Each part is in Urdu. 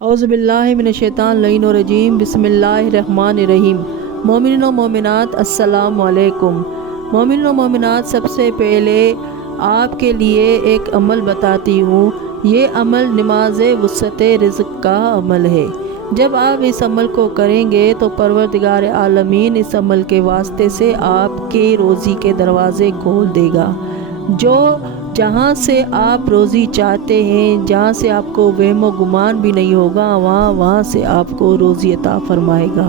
اعوذ باللہ من الشیطان اللعین الرجیم بسم اللہ الرحمن الرحیم۔ مومنین و مومنات السلام علیکم۔ مومنین و مومنات، سب سے پہلے آپ کے لیے ایک عمل بتاتی ہوں۔ یہ عمل نماز وسعت رزق کا عمل ہے۔ جب آپ اس عمل کو کریں گے تو پروردگار عالمین اس عمل کے واسطے سے آپ کے روزی کے دروازے کھول دے گا۔ جہاں سے آپ روزی چاہتے ہیں، جہاں سے آپ کو وہم و گمان بھی نہیں ہوگا، وہاں سے آپ کو روزی عطا فرمائے گا۔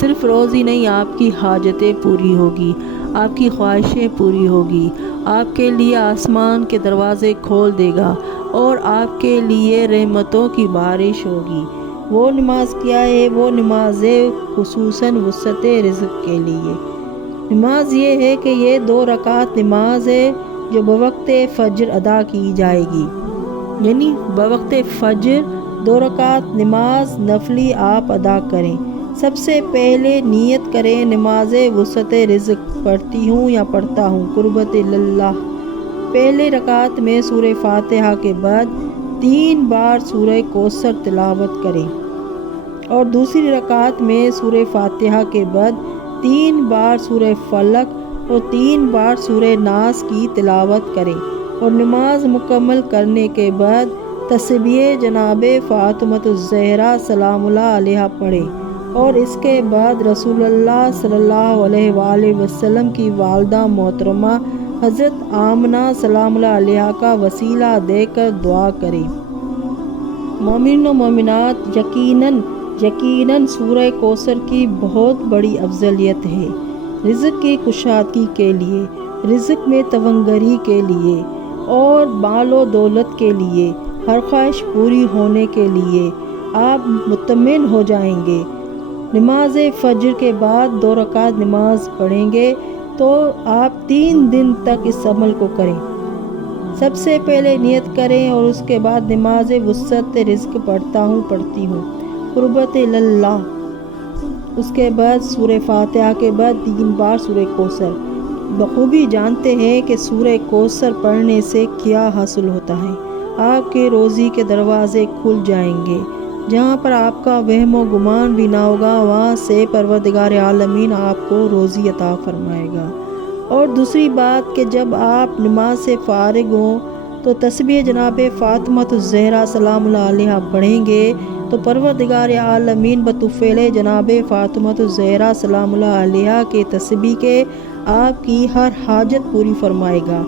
صرف روزی نہیں، آپ کی حاجتیں پوری ہوگی، آپ کی خواہشیں پوری ہوگی، آپ کے لیے آسمان کے دروازے کھول دے گا اور آپ کے لیے رحمتوں کی بارش ہوگی۔ وہ نماز کیا ہے؟ وہ نماز ہے خصوصاً وسعت رزق کے لیے۔ نماز یہ ہے کہ یہ 2 رکعت نماز ہے جو بوقت فجر ادا کی جائے گی، یعنی بوقت فجر 2 رکعت نماز نفلی آپ ادا کریں۔ سب سے پہلے نیت کریں، نماز وسعت رزق پڑھتی ہوں یا پڑھتا ہوں قربت اللہ۔ پہلے رکعت میں سورہ فاتحہ کے بعد 3 بار سورہ کوثر تلاوت کریں اور دوسری رکعت میں سورہ فاتحہ کے بعد 3 بار سورہ فلق اور 3 بار سورہ ناس کی تلاوت کریں اور نماز مکمل کرنے کے بعد تسبیح جناب فاطمۃ الزہرا سلام اللہ علیہا پڑھیں اور اس کے بعد رسول اللہ صلی اللہ علیہ وآلہ وسلم کی والدہ محترمہ حضرت آمنہ سلام اللہ علیہا کا وسیلہ دے کر دعا کریں۔ مومنین و مومنات، یقیناً سورہ کوثر کی بہت بڑی افضلیت ہے، رزق کی کشادگی کے لیے، رزق میں تونگری کے لیے اور مال و دولت کے لیے، ہر خواہش پوری ہونے کے لیے۔ آپ مطمئن ہو جائیں گے۔ نماز فجر کے بعد 2 رکعت نماز پڑھیں گے تو آپ 3 دن تک اس عمل کو کریں۔ سب سے پہلے نیت کریں اور اس کے بعد نماز وسعت رزق پڑھتی ہوں قربت اللہ۔ اس کے بعد سورہ فاتحہ کے بعد 3 بار سورہ کوثر۔ بخوبی جانتے ہیں کہ سورہ کوثر پڑھنے سے کیا حاصل ہوتا ہے۔ آپ کے روزی کے دروازے کھل جائیں گے۔ جہاں پر آپ کا وہم و گمان بھی نہ ہوگا، وہاں سے پروردگار عالمین آپ کو روزی عطا فرمائے گا۔ اور دوسری بات کہ جب آپ نماز سے فارغ ہوں تو تسبیح جناب فاطمۃ الزہرا سلام اللہ علیہا پڑھیں گے تو پروردگار عالمین بطفیل جناب فاطمۃ الزہرا سلام اللہ علیہا کے تسبیح کے آپ کی ہر حاجت پوری فرمائے گا۔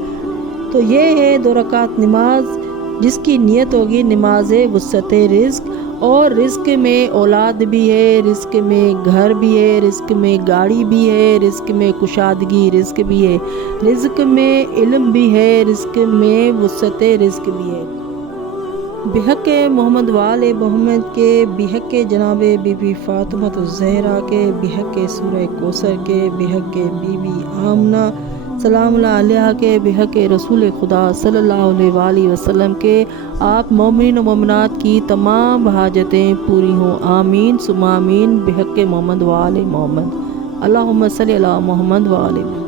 تو یہ ہے 2 رکعت نماز جس کی نیت ہوگی نماز وسعت رزق۔ اور رزق میں اولاد بھی ہے، رزق میں گھر بھی ہے، رزق میں گاڑی بھی ہے، رزق میں کشادگی رزق بھی ہے، رزق میں علم بھی ہے، رزق میں وسعت رزق بھی ہے۔ بحق محمد وآل محمد کے، بحق جناب بی بی فاطمۃ الزہرا کے، بحق سورہ کوثر کے، بحق بی بی آمنہ سلام اللہ علیہا کے، بحق رسول خدا صلی اللہ علیہ وآلہ وسلم کے، آپ مومنین و مومنات کی تمام حاجتیں پوری ہوں۔ آمین ثم آمین بحق محمد وآل محمد۔ اللہم صلی علی محمد وآل محمد۔